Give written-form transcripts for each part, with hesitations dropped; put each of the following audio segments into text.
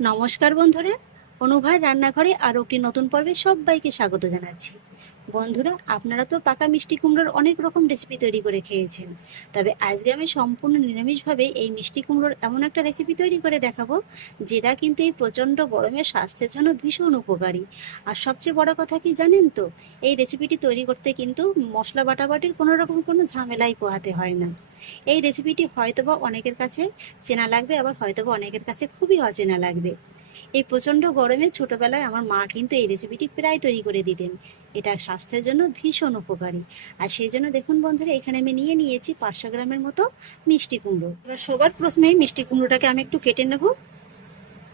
নমস্কার বন্ধুরা, অনুভার রান্নাঘরে আরও একটি নতুন পর্বে সবাইকে স্বাগত জানাচ্ছি। বন্ধুরা, আপনারা তো পাকা মিষ্টি কুমড়োর অনেক রকম রেসিপি তৈরি করে খেয়েছেন, তবে আজকে আমি সম্পূর্ণ নিরামিষভাবে এই মিষ্টি কুমড়োর এমন একটা রেসিপি তৈরি করে দেখাবো যেটা কিন্তু এই প্রচণ্ড গরমে স্বাস্থ্যের জন্য ভীষণ উপকারী। আর সবচেয়ে বড় কথা কি জানেন তো, এই রেসিপিটি তৈরি করতে কিন্তু মশলা বাটাবাটির কোনো রকম কোনো ঝামেলাই পোহাতে হয় না। এই রেসিপিটি হয়তোবা অনেকের কাছে চেনা লাগবে, আবার হয়তোবা অনেকের কাছে খুবই অচেনা লাগবে। এই প্রচণ্ড গরমে ছোটবেলায় আমার মা কিন্তু এই রেসিপিটি প্রায় তৈরি করে দিতেন। এটা স্বাস্থ্যের জন্য ভীষণ উপকারী। আর সেই জন্য দেখুন বন্ধুরা, এখানে আমি নিয়ে নিয়েছি 500 গ্রামের মতো মিষ্টি কুমড়ো। এবার সবার প্রথমেই মিষ্টি কুমড়োটাকে আমি একটু কেটে নেব।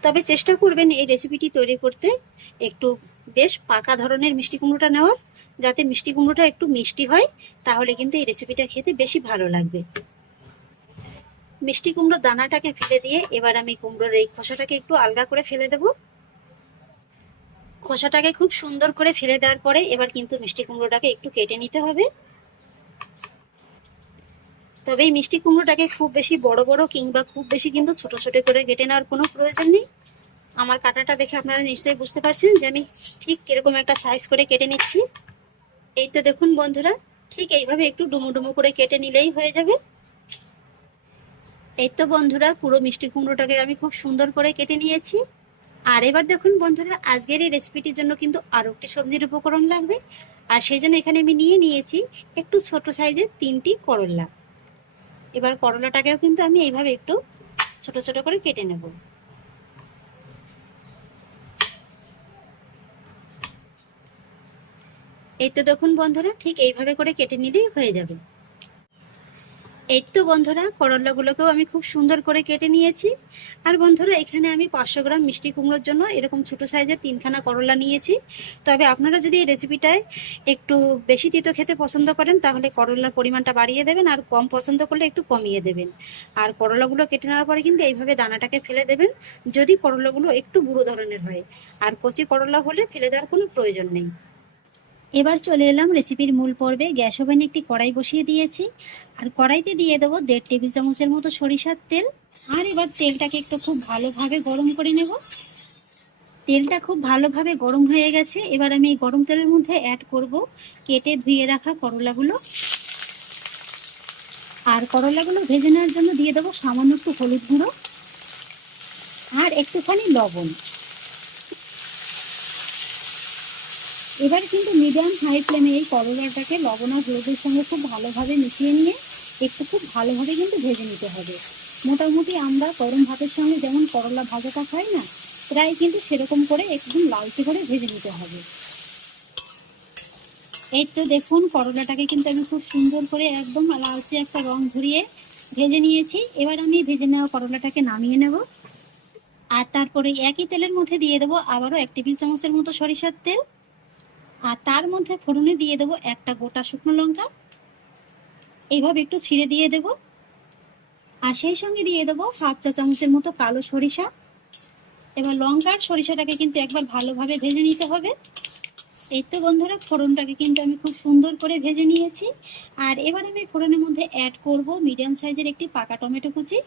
তবে চেষ্টা করবেন এই রেসিপিটি তৈরি করতে একটু বেশ পাকা ধরনের মিষ্টি কুমড়োটা নেওয়ার, যাতে মিষ্টি কুমড়োটা একটু মিষ্টি হয়, তাহলে কিন্তু এই রেসিপিটা খেতে বেশি ভালো লাগবে। মিষ্টি কুমড়োর দানাটাকে ফেলে দিয়ে এবার আমি কুমড়োর এই খোসাটাকে একটু আলগা করে ফেলে দেব। খোসাটাকে খুব সুন্দর করে ফেলে দেওয়ার পরে এবার কিন্তু মিষ্টি কুমড়োটাকে একটু কেটে নিতে হবে। তবে এই মিষ্টি কুমড়োটাকে খুব বেশি বড় বড় কিংবা খুব বেশি কিন্তু ছোট ছোট করে কেটে নেওয়ার কোনো প্রয়োজন নেই। আমার কাটাটা দেখে আপনারা নিশ্চয়ই বুঝতে পারছেন যে আমি ঠিক কিরকম একটা সাইজ করে কেটে নিচ্ছি। এই তো দেখুন বন্ধুরা, ঠিক এইভাবে একটু ডুমো ডুমো করে কেটে নিলেই হয়ে যাবে। এই তো বন্ধুরা, পুরো মিষ্টি কুমড়োটাকে আমি খুব সুন্দর করে কেটে নিয়েছি। আর এবার দেখুন বন্ধুরা, আজকের এই রেসিপিটির জন্য কিন্তু আরও একটি সবজির উপকরণ লাগবে। আর সেই জন্য এখানে আমি নিয়ে নিয়েছি একটু ছোট সাইজের 3টি করলা। এবার করলাটাকেও কিন্তু আমি এইভাবে একটু ছোট ছোট করে কেটে নেব। এই তো দেখুন বন্ধুরা, ঠিক এইভাবে করে কেটে নিলেই হয়ে যাবে। এই তো বন্ধুরা, করলাগুলোকেও আমি খুব সুন্দর করে কেটে নিয়েছি। আর বন্ধুরা, এখানে আমি 500 গ্রাম মিষ্টি কুমড়োর জন্য এরকম ছোট সাইজের 3খানা করলা নিয়েছি। তবে আপনারা যদি এই রেসিপিটায় একটু বেশি তিতো খেতে পছন্দ করেন, তাহলে করলার পরিমাণটা বাড়িয়ে দেবেন, আর কম পছন্দ করলে একটু কমিয়ে দেবেন। আর করলাগুলো কেটে নেওয়ার পরে কিন্তু এইভাবে দানাটাকে ফেলে দেবেন, যদি করলাগুলো একটু বুড়ো ধরনের হয়। আর কচি করলা হলে ফেলে দেওয়ার কোনো প্রয়োজন নেই। এবার চলে এলাম রেসিপির মূল পর্বে। গ্যাস ওভেনে একটি কড়াই বসিয়ে দিয়েছি, আর কড়াইতে দিয়ে দেবো 1.5 টেবিল চামচের মতো সরিষার তেল। আর এবার তেলটাকে একটু খুব ভালোভাবে গরম করে নেব। তেলটা খুব ভালোভাবে গরম হয়ে গেছে। এবার আমি এই গরম তেলের মধ্যে অ্যাড করব কেটে ধুয়ে রাখা করলাগুলো। আর করলাগুলো ভেজে নেওয়ার জন্য দিয়ে দেবো সামান্য একটু হলুদ গুঁড়ো আর একটুখানি লবণ। এবার কিন্তু মিডিয়াম হাই ফ্লেমে এই করলাটাকে লবণ আর হলুদের সঙ্গে খুব ভালোভাবে মিশিয়ে নিয়ে একটু খুব ভালোভাবে কিন্তু ভেজে নিতে হবে। মোটামুটি আমরা গরম ভাতের সঙ্গে যেমন করলা ভাজাটা খাই না, প্রায় কিন্তু সেরকম করে একদম লালচে করে ভেজে নিতে হবে। এই তো দেখুন, করলাটাকে কিন্তু আমি খুব সুন্দর করে একদম লালচে একটা রং ধরিয়ে ভেজে নিয়েছি। এবার আমি ভেজে নেওয়া করলাটাকে নামিয়ে নেব। আর তারপরে একই তেলের মধ্যে দিয়ে দেবো আবারও 1 টেবিল চামচের মতো সরিষার তেল। আর তার মধ্যে ফোড়নে দিয়ে দেবো একটা গোটা শুকনো লঙ্কা, এইভাবে একটু ছিঁড়ে দিয়ে দেব। আর সেই সঙ্গে দিয়ে দেবো 1/2 চা চামচের মতো কালো সরিষা। এবার লঙ্কার সরিষাটাকে কিন্তু একবার ভালোভাবে ভেজে নিতে হবে। এই তো বন্ধুরা, ফোড়নটাকে কিন্তু আমি খুব সুন্দর করে ভেজে নিয়েছি। আর এবার আমি ফোড়নের মধ্যে অ্যাড করব মিডিয়াম সাইজের একটি পাকা টমেটো কুচি।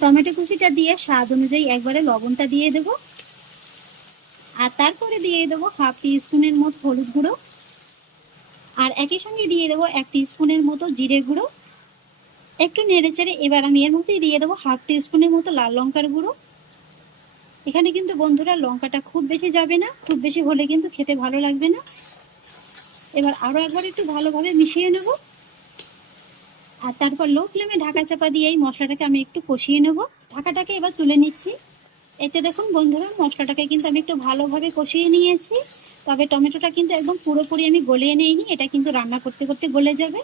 টমেটো কুচিটা দিয়ে স্বাদ অনুযায়ী একবারে লবণটা দিয়ে দেব। আর তারপরে দিয়ে দেবো 1/2 টিস্পুনের মতো হলুদ গুঁড়ো। আর একই সঙ্গে দিয়ে দেবো 1 টিস্পুনের মতো জিরে গুঁড়ো। একটু নেড়েচেড়ে এবার আমি এর মধ্যেই দিয়ে দেবো 1/2 টিস্পুনের মতো লাল লঙ্কার গুঁড়ো। এখানে কিন্তু বন্ধুরা লঙ্কাটা খুব বেশি যাবে না, খুব বেশি হলে কিন্তু খেতে ভালো লাগবে না। এবার আরও একবার একটু ভালোভাবে মিশিয়ে নেব। আর তারপর লো ফ্লেমে ঢাকা চাপা দিয়ে এই মশলাটাকে আমি একটু কষিয়ে নেব। ঢাকাটাকে এবার তুলে নিচ্ছি। এতে দেখুন বন্ধুরা, মশলাটাকে কিন্তু আমি একটু ভালোভাবে কষিয়ে নিয়েছি। তবে টমেটোটা কিন্তু একদম পুরোপুরি আমি গলিয়ে নিইনি, এটা কিন্তু রান্না করতে করতে গলে যাবে।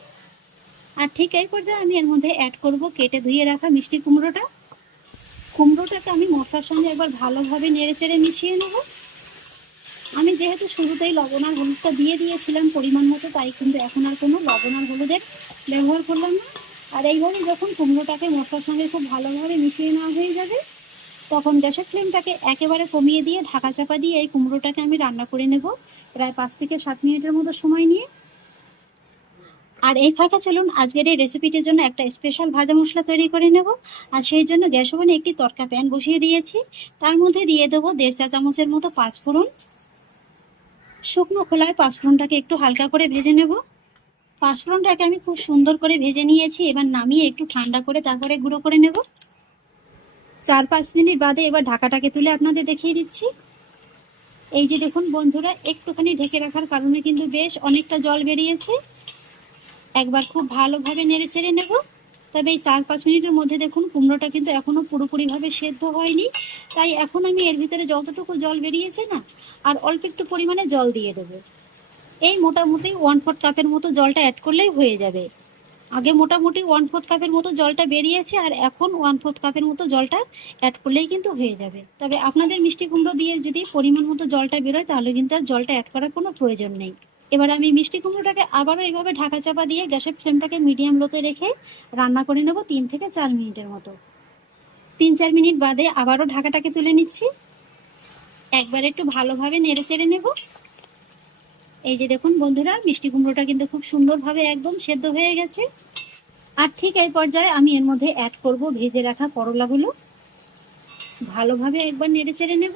আর ঠিক এই পর্যায়ে আমি এর মধ্যে অ্যাড করব কেটে ধুয়ে রাখা মিষ্টি কুমড়োটা। কুমড়োটাকে আমি মশলার সঙ্গে একবার ভালোভাবে নেড়েচেড়ে মিশিয়ে নেব। আমি যেহেতু শুরুতেই লবণ আর হলুদটা দিয়ে দিয়েছিলাম পরিমাণ মতো, তাই কিন্তু এখন আর কোনো লবণ আর হলুদের ব্যবহার করলাম না। আর এইভাবে যখন কুমড়োটাকে মশলার সঙ্গে খুব ভালোভাবে মিশিয়ে নেওয়া হয়ে যাবে, তখন গ্যাসের ফ্লেমটাকে একেবারে কমিয়ে দিয়ে ঢাকা চাপা দিয়ে এই কুমড়োটাকে আমি রান্না করে নেব প্রায় 5 থেকে 7 মিনিটের মতো সময় নিয়ে। আর এই ফাঁকা চলুন আজকের এই রেসিপিটির জন্য একটা স্পেশাল ভাজা মশলা তৈরি করে নেব। আর সেই জন্য গ্যাস ওভেনে একটি তড়কা প্যান বসিয়ে দিয়েছি। তার মধ্যে দিয়ে দেবো 1.5 চা চামচের মতো পাঁচফোড়ন। শুকনো খোলায় পাঁচফোড়নটাকে একটু হালকা করে ভেজে নেব। পাঁচফোড়নটাকে আমি খুব সুন্দর করে ভেজে নিয়েছি। এবার নামিয়ে একটু ঠান্ডা করে তারপরে গুঁড়ো করে নেব। 4-5 মিনিট বাদে এবার ঢাকাটাকে তুলে আপনাদের দেখিয়ে দিচ্ছি। এই যে দেখুন বন্ধুরা, একটুখানি ঢেকে রাখার কারণে কিন্তু বেশ অনেকটা জল বেরিয়েছে। একবার খুব ভালোভাবে নেড়ে চেড়ে নেব। তবে এই 4-5 মিনিটের মধ্যে দেখুন কুমড়োটা কিন্তু এখনও পুরোপুরিভাবে সেদ্ধ হয়নি। তাই এখন আমি এর ভিতরে যতটুকু জল বেরিয়েছে না, আর অল্প একটু পরিমাণে জল দিয়ে দেবো। এই মোটামুটি 1/4 কাপের মতো জলটা অ্যাড করলেই হয়ে যাবে। আগে মোটামুটি 1/4 কাপের মতো জলটা বেরিয়েছে, আর এখন 1/4 কাপের মতো জলটা অ্যাড করলেই কিন্তু হয়ে যাবে। তবে আপনাদের মিষ্টি কুমড়ো দিয়ে যদি পরিমাণ মতো জলটা বেরোয় তাহলে কিন্তু আর জলটা অ্যাড করার কোনো প্রয়োজন নেই। এবার আমি মিষ্টি কুমড়োটাকে আবারও এইভাবে ঢাকা চাপা দিয়ে গ্যাসের ফ্লেমটাকে মিডিয়াম লোতে রেখে রান্না করে নেব 3 থেকে 4 মিনিটের মতো। 3-4 মিনিট বাদে আবারও ঢাকাটাকে তুলে নিচ্ছি। একবার একটু ভালোভাবে নেড়ে চেড়ে নেব। এই যে দেখুন বন্ধুরা, মিষ্টি কুমড়োটা কিন্তু খুব সুন্দরভাবে একদম সেদ্ধ হয়ে গেছে। আর ঠিক এই পর্যায়ে আমি এর মধ্যে অ্যাড করব ভেজে রাখা করলাগুলো। ভালোভাবে একবার নেড়ে চেড়ে নেব।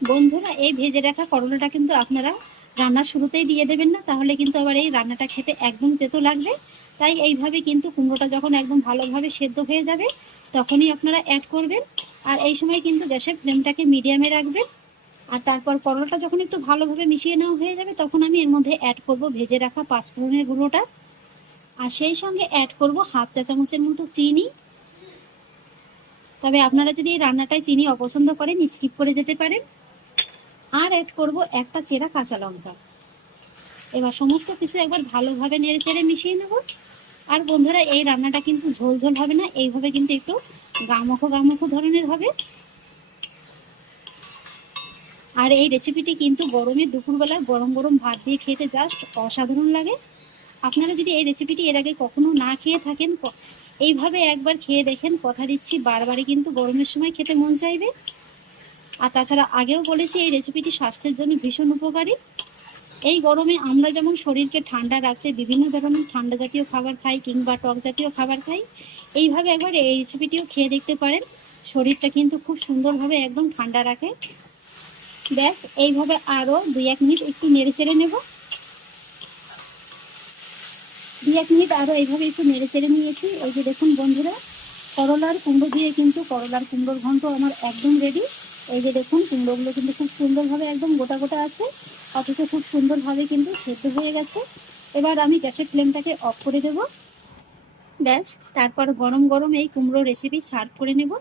বন্ধুরা, এই ভেজে রাখা করলাটা কিন্তু আপনারা রান্নার শুরুতেই দিয়ে দেবেন না, তাহলে কিন্তু আবার এই রান্নাটা খেতে একদম তেতো লাগবে। তাই এইভাবে কিন্তু কুমড়োটা যখন একদম ভালোভাবে সেদ্ধ হয়ে যাবে তখনই আপনারা অ্যাড করবেন। আর এই সময় কিন্তু গ্যাসের ফ্লেমটাকে মিডিয়ামে রাখবেন। আর তারপর করলাটা যখন একটু ভালোভাবে মিশিয়ে নেওয়া হয়ে যাবে তখন আমি এর মধ্যে অ্যাড করব ভেজে রাখা পাঁচফোড়নের গুঁড়োটা। আর সেই সঙ্গে অ্যাড করব 1/2 চা চামচের মতো চিনি। তবে আপনারা যদি এই রান্নাটায় চিনি অপছন্দ করেন স্কিপ করে যেতে পারেন। আর অ্যাড করব একটা চেরা কাঁচা লঙ্কা। এবার সমস্ত কিছু একবার ভালোভাবে নেড়ে চেড়ে মিশিয়ে নেব। আর বন্ধুরা, এই রান্নাটা কিন্তু ঝোল ঝোল হবে না, এইভাবে কিন্তু একটু গামাখো গামাখো ধরনের হবে। আর এই রেসিপিটি কিন্তু গরমে দুপুরবেলা গরম গরম ভাত দিয়ে খেতে জাস্ট অসাধারণ লাগে। আপনারা যদি এই রেসিপিটি এর আগে কখনো না খেয়ে থাকেন, এইভাবে একবার খেয়ে দেখেন, কথা দিচ্ছি বারবারই কিন্তু গরমের সময় খেতে মন চাইবে। আর তাছাড়া আগেও বলেছি এই রেসিপিটি স্বাস্থ্যের জন্য ভীষণ উপকারী। এই গরমে আমরা যেমন শরীরকে ঠান্ডা রাখতে বিভিন্ন ধরনের ঠান্ডা জাতীয় খাবার খাই কিংবা টক জাতীয় খাবার খাই, এইভাবে একবার এই রেসিপিটিও খেয়ে দেখতে পারেন। শরীরটা কিন্তু খুব সুন্দরভাবে একদম ঠান্ডা রাখে। ব্যাস এইভাবে আরও 2-1 মিনিট একটু নেড়ে চেড়ে নেব। 2-1 মিনিট আরও এইভাবে একটু নেড়ে চেড়ে নিয়েছি। এই যে দেখুন বন্ধুরা, করলার কুমড়ো দিয়ে কিন্তু করলার কুমড়োর ঘন্ট আমার একদম রেডি। এই যে দেখুন কুমড়োগুলো কিন্তু খুব সুন্দরভাবে একদম গোটা গোটা আছে, অথচ খুব সুন্দরভাবে কিন্তু সেদ্ধ হয়ে গেছে। এবার আমি গ্যাসের ফ্লেমটাকে অফ করে দেব। ব্যাস তারপর গরম গরম এই কুমড়ো রেসিপি সার্ভ করে নেব।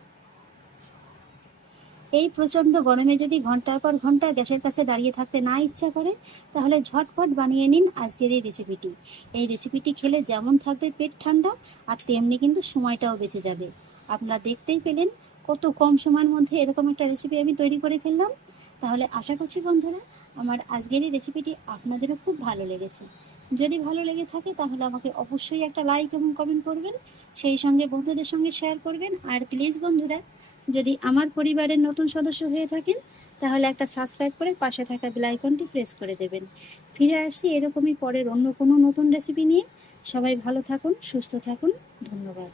এই প্রচণ্ড গরমে যদি ঘন্টার পর ঘন্টা গ্যাসের কাছে দাঁড়িয়ে থাকতে না ইচ্ছা করে তাহলে ঝটপট বানিয়ে নিন আজকের এই রেসিপিটি। এই রেসিপিটি খেলে যেমন থাকবে পেট ঠান্ডা, আর তেমনি কিন্তু সময়টাও বেঁচে যাবে। আপনারা দেখতেই পেলেন কত কম সময়ের মধ্যে এরকম একটা রেসিপি আমি তৈরি করে ফেললাম। তাহলে আশা করছি বন্ধুরা আমার আজকের এই রেসিপিটি আপনাদেরও খুব ভালো লেগেছে। যদি ভালো লেগে থাকে তাহলে আমাকে অবশ্যই একটা লাইক এবং কমেন্ট করবেন, সেই সঙ্গে বন্ধুদের সঙ্গে শেয়ার করবেন। আর প্লিজ বন্ধুরা, যদি আমার পরিবারের নতুন সদস্য হয়ে থাকেন তাহলে একটা সাবস্ক্রাইব করে পাশে থাকা বেল আইকনটি প্রেস করে দেবেন। ফিরে আসছি এরকমই পরের অন্য কোনো নতুন রেসিপি নিয়ে। সবাই ভালো থাকুন, সুস্থ থাকুন, ধন্যবাদ।